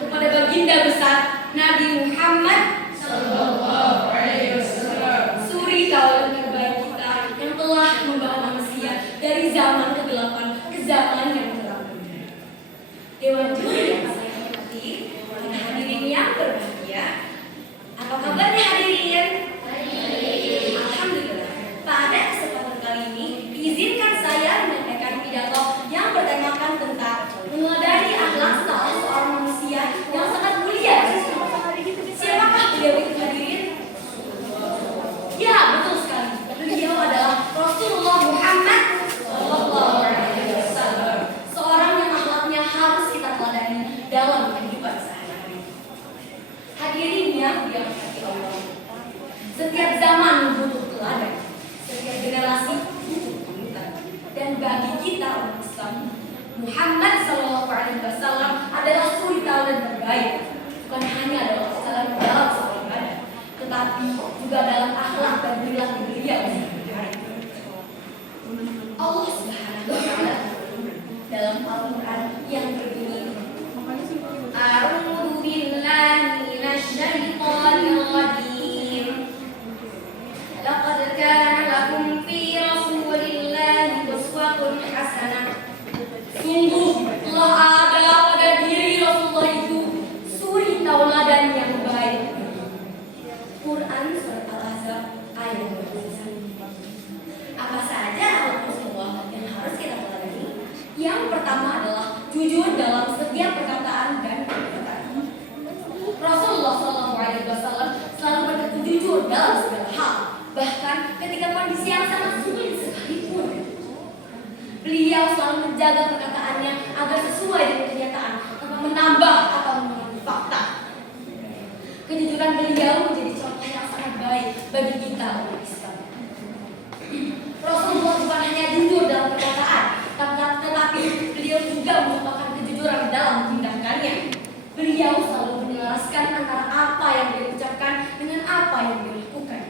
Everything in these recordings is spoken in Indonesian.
kepada baginda besar Nabi Muhammad suri tauladan terbaik kita yang telah membawa manusia dari zaman kegelapan ke zaman yang terang. Dewan juri yang saya hormati, para hadirin yang berbahagia, apa kabarnya hadirin? Alhamdulillah. Pada kesempatan kali ini, izinkan saya menyampaikan pidato yang bertemakan tentang meneladani akhlak salah seorang manusia yang sangat mulia. Siapakah beliau itu hadirin? Ya, betul sekali. Beliau adalah Rasulullah Muhammad SAW, seorang yang akhlaknya harus kita teladani dalam kehidupan sehari-hari. Hadirin yang dirahmati Allah, setiap zaman butuh teladan, setiap generasi butuh panutan, dan bagi kita umat Islam, Muhammad SAW adalah suri tauladan terbaik. Bukan hanya adalah dalam soal ibadah, tetapi juga dalam akhlak dan perilaku beliau. Allah Subhanahu wa Ta'ala dalam Al-Quran yang berbunyi, A'udzu billahi minasy syaithanir rajim. Laqad kana lakum fi Rasulillahi uswatun hasanah. Sungguh telah ada pada diri Rasulullah itu suri tauladan yang baik. Quran surat Al-Ahzab ayat 21. Apa saja akhlak Rasulullah yang harus kita teladani? Yang pertama adalah jujur dalam setiap perkataan dan perbuatan. Rasulullah SAW selalu berkata jujur dalam segala hal, bahkan ketika kondisi yang sangat sulit sekalipun. Beliau selalu menjaga perkataannya agar sesuai dengan kenyataan, tanpa menambah atau mengurangi fakta. Kejujuran beliau menjadi contoh yang sangat baik bagi kita umat Islam. Rasulullah bukan hanya jujur dalam perkataan, tetapi beliau juga merupakan kejujuran dalam tindakannya. Beliau selalu menyelaraskan antara apa yang dia ucapkan dengan apa yang dia lakukan.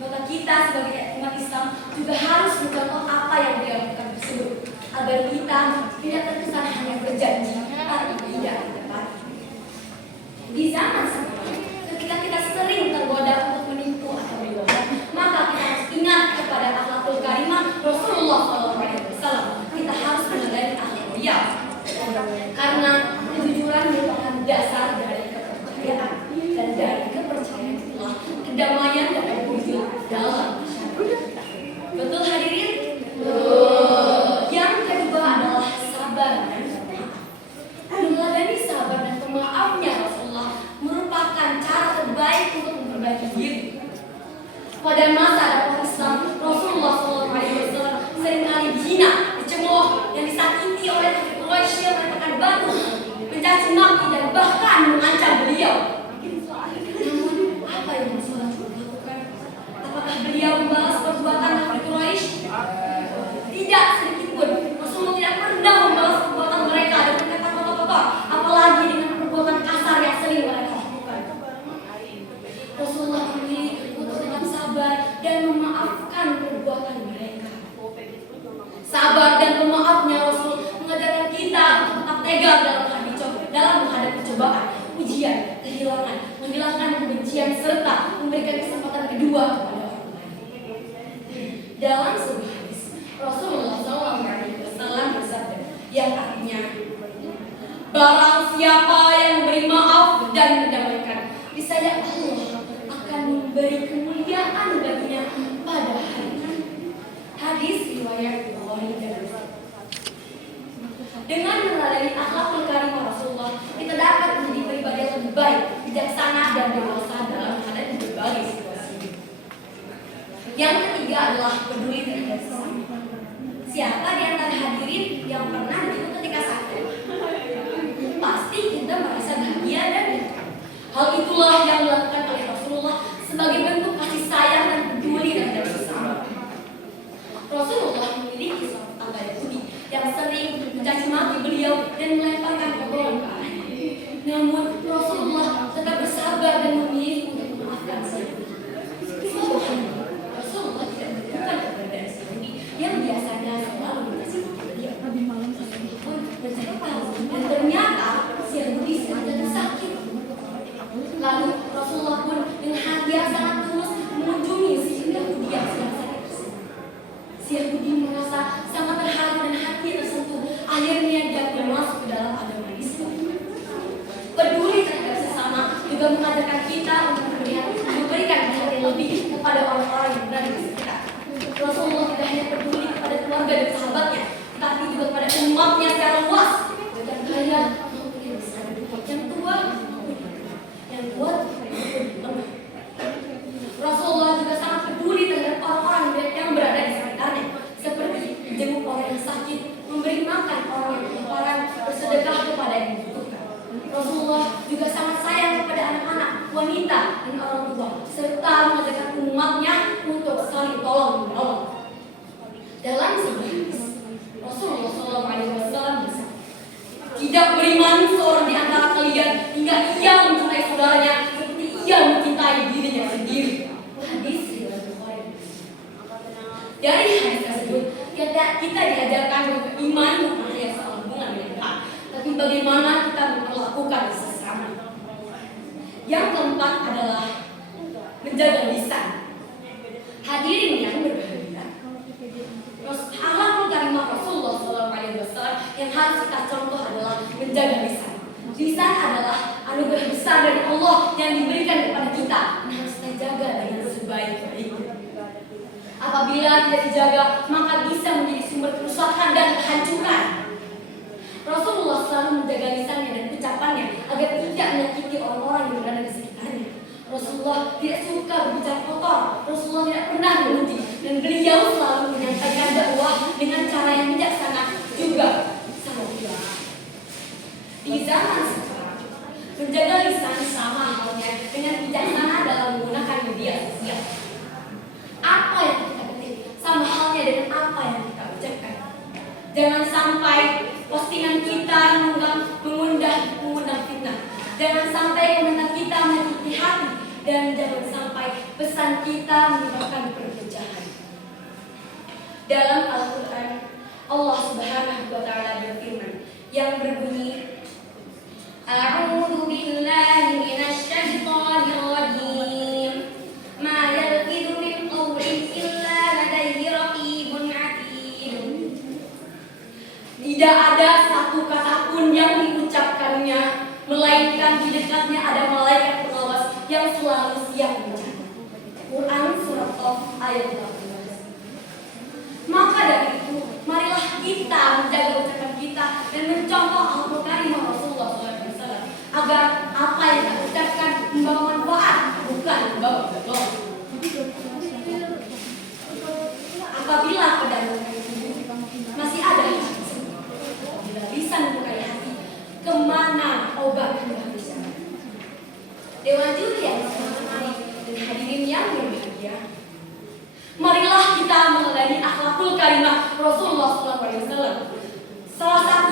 Maka kita sebagai umat Islam juga harus mencontoh apa yang dia lakukan tersebut, agar kita tidak terkesan hanya berjanji tapi tidak ditepati. Di zaman sekarang, ketika kita sering tergoda untuk menipu atau berbohong, maka kita harus ingat kepada akhlakul karimah Rasulullah SAW. Kita harus meneladani akhlak beliau, karena kejujuran merupakan dasar dari kepercayaan, dan dari kepercayaan itulah kedamaian dapat wujud dalam masyarakat. Betul hadirin? Yang kedua adalah sabar dan pemaaf. Meneladani sabar dan pemaafnya Rasulullah merupakan cara terbaik untuk memperbaiki diri. Pada masa dakwah Islam, Rasulullah SAW seringkali dihina, dicemooh, dan disakiti oleh kafir Quraisy yang melemparkan batu, mencaci maki, dan bahkan mengancam beliau. Namun, apa yang Rasulullah lakukan? Apakah beliau membalas perbuatan kafir Quraisy? Tidak sedikit pun. Rasulullah tidak pernah membalas perbuatan mereka dengan kata-kata kotor, apalagi dengan perbuatan kasar yang sering mereka lakukan. Rasulullah memilih untuk tetap sabar dan memaafkan perbuatan mereka. Sabar dan pemaafnya Rasul mengajarkan kita untuk tetap tegar dalam menghadapi cobaan, ujian, kehilangan, menghilangkan kebencian, serta memberikan kesempatan kedua kepada orang lain. Dalam sebuah hadis, Rasulullah SAW bersabda, yang artinya, barang siapa yang memberi maaf dan mendamaikan, niscaya Allah akan memberi kemuliaan baginya pada hari ini. Hadis riwayat Bukhari dan Muslim. Dengan meneladani akhlakul karimah Rasulullah, kita dapat menjadi pribadi yang lebih baik, bijaksana, dan dewasa dalam menghadapi berbagai situasi. Yang ketiga adalah peduli terhadap sesama. Siapa di antara hadirin yang pernah begitu ketika sakit? Pasti kita merasa bahagia dan dekat. Hal itulah yang dilakukan oleh Rasulullah sebagai bentuk kasih sayang dan peduli terhadap sesama. Rasulullah memiliki seorang tetangga Yahudi yang sering mencaci maki beliau dan melemparkan obrolan ke arahnya. Namun Rasulullah tetap bersabar dan memilih untuk memaafkan si Yahudi. Rasulullah tidak menemukan keberadaan si Yahudi yang biasanya selalu mengasih beliau. Meskipun mencari tahu, dan ternyata si Yahudi sengaja Rasulullah juga sangat sayang kepada anak-anak, wanita, dan orang tua, serta mengajarkan umatnya untuk saling tolong menolong. Dalam sebuah hadis, Rasulullah SAW bersabda, tidak beriman seorang di antara kalian hingga ia mencintai saudaranya seperti ia mencintai dirinya sendiri. Hadis riwayat Bukhari. Dari hadis tersebut kita diajarkan bahwa iman bukan hanya soal hubungan dengan Allah, tapi bagaimana kita memperlakukan sesama. Yang keempat adalah menjaga lisan. Hadirin yang berbahagia, akhlakul karimah Rasulullah SAW yang harus kita contoh adalah menjaga lisan. Lisan adalah anugerah besar dari Allah yang diberikan kepada kita dan harus kita jaga dengan sebaik-baiknya. Apabila tidak dijaga, maka bisa menjadi sumber kerusakan dan kehancuran. Rasulullah selalu menjaga lisannya dan ucapannya agar tidak menyakiti orang-orang yang berada di sekitarnya. Rasulullah tidak suka berbicara kotor. Rasulullah tidak pernah memuji, dan beliau selalu menyampaikan dakwah dengan cara yang bijaksana juga sangat bijak. Di zaman sekarang, menjaga lisan sama halnya dengan bijaksana dalam menggunakan media sosial. Apa yang kita ketik sama halnya dengan apa yang kita ucapkan. Jangan sampai postingan kita mengundang fitnah. Jangan sampai komentar kita menyakiti hati, dan jangan sampai pesan kita menyebabkan perpecahan. Dalam Al-Quran, Allah Subhanahu wa Ta'ala berfirman yang berbunyi, A'udzu billahi minasy syaithanir rajim. Ma yalfidhu min qawlin illa ladayhi raqibun 'atid. Tidak ada satu kata pun yang diucapkannya, melainkan di dekatnya ada malaikat pengawas yang selalu siap mencatat. Quran Surah Qaf ayat 18. Maka dari itu, marilah kita menjaga ucapan kita dan mencontoh akhlak karimah Rasulullah SAW agar apa yang kita ucapkan membawa manfaat, bukan membawa dosa. Apabila pedang masih ada apabila lisan melukai hati, kemana obat kebahagiaan? Dewan juri yang menghormati dan hadirin yang berbahagia, marilah kita meneladani akhlakul karimah Rasulullah SAW. Salah satu